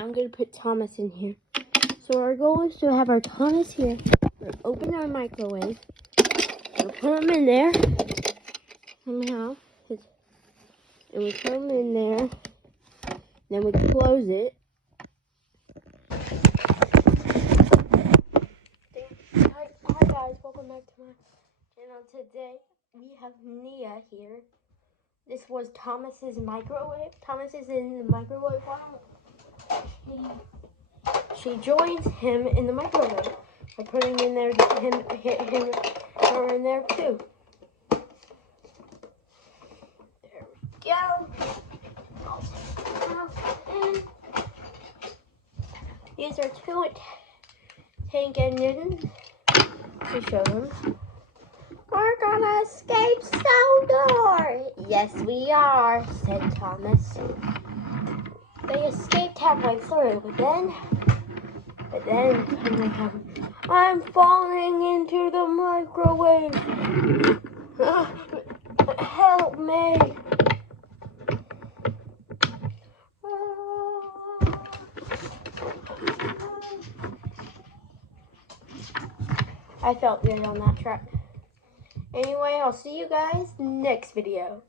I'm going to put Thomas in here. So our goal is to have our Thomas here. We're going to open our microwave. We're going to put him in there somehow. And we put him in there. Then we close it. Hi guys, welcome back to my channel. Today we have Nia here. This was Thomas's microwave. Thomas is in the microwave now. She joins him in the microwave by putting in there her in there too. There we go. These are two Tank and Newton. To show them. We're gonna escape Sodor! Yes, we are, said Thomas. They escaped halfway through, but then I'm falling into the microwave. Help me! I felt good on that track. Anyway, I'll see you guys next video.